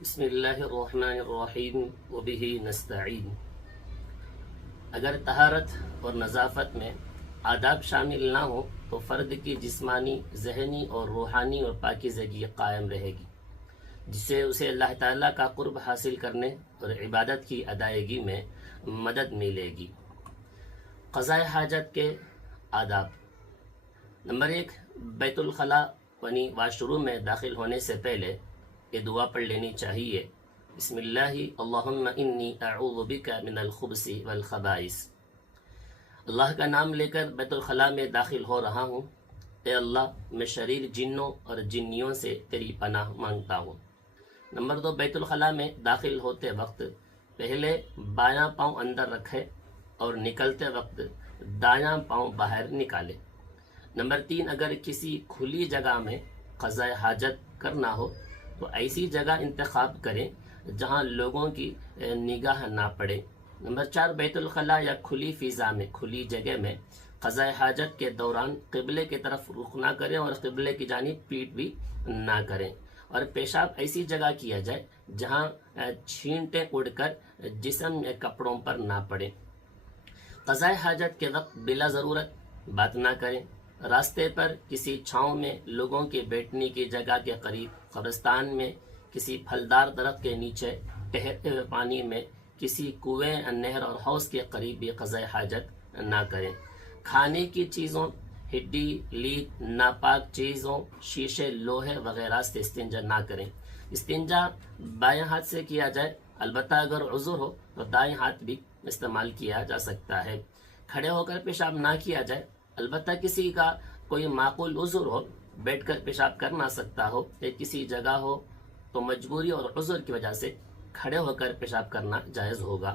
بسم اللہ الرحمن الرحیم وبہ نستعین۔ اگر طہارت اور نظافت میں آداب شامل نہ ہوں تو فرد کی جسمانی، ذہنی اور روحانی اور پاکیزگی قائم رہے گی، جس سے اسے اللہ تعالیٰ کا قرب حاصل کرنے اور عبادت کی ادائیگی میں مدد ملے گی۔ قضاء حاجت کے آداب۔ نمبر 1، بیت الخلاء یعنی واش روم میں داخل ہونے سے پہلے یہ دعا پڑھ لینی چاہیے۔ بسم اللہ اللہم انی اعوذ بک من الخبث والخبائث۔ اللہ کا نام لے کر بیت الخلاء میں داخل ہو رہا ہوں۔ اے اللہ، میں شریر جنوں اور جنیوں سے تیری پناہ مانگتا ہوں۔ نمبر 2، بیت الخلاء میں داخل ہوتے وقت پہلے بایاں پاؤں اندر رکھے اور نکلتے وقت دایاں پاؤں باہر نکالے۔ نمبر 3، اگر کسی کھلی جگہ میں قضاء حاجت کرنا ہو تو ایسی جگہ انتخاب کریں جہاں لوگوں کی نگاہ نہ پڑے۔ نمبر 4، بیت الخلاء یا کھلی فضا میں، کھلی جگہ میں قضاء حاجت کے دوران قبلے کی طرف رخ نہ کریں اور قبلے کی جانب پیٹ بھی نہ کریں، اور پیشاب ایسی جگہ کیا جائے جہاں چھینٹیں اڑ کر جسم یا کپڑوں پر نہ پڑے۔ قضاء حاجت کے وقت بلا ضرورت بات نہ کریں۔ راستے پر کسی چھاؤں میں، لوگوں کے بیٹھنے کی جگہ کے قریب، قبرستان میں، کسی پھلدار درخت کے نیچے، ٹہرتے ہوئے پانی میں، کسی کنویں، نہر اور حوض کے قریب بھی قضاء حاجت نہ کریں۔ کھانے کی چیزوں، ہڈی، لید، ناپاک چیزوں، شیشے، لوہے وغیرہ سے استنجا نہ کریں۔ استنجا بائیں ہاتھ سے کیا جائے، البتہ اگر عذر ہو تو دائیں ہاتھ بھی استعمال کیا جا سکتا ہے۔ کھڑے ہو کر پیشاب نہ کیا جائے، البتہ کسی کا کوئی معقول عذر ہو، بیٹھ کر پیشاب کر نہ سکتا ہو یا کسی جگہ ہو تو مجبوری اور عذر کی وجہ سے کھڑے ہو کر پیشاب کرنا جائز ہوگا۔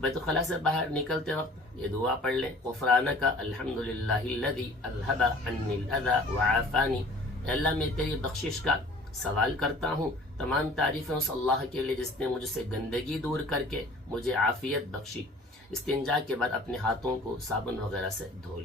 بیت الخلاء سے باہر نکلتے وقت یہ دعا پڑھ لیں، غفرانک الحمدللہ الذی اذھب عنی الاذی وعافانی۔ اے اللہ، میں تیری بخشش کا سوال کرتا ہوں، تمام تعریفیں اس اللہ کے لیے جس نے مجھ سے گندگی دور کر کے مجھے عافیت بخشی۔ استنجا کے بعد اپنے ہاتھوں کو صابن وغیرہ سے دھو لیں۔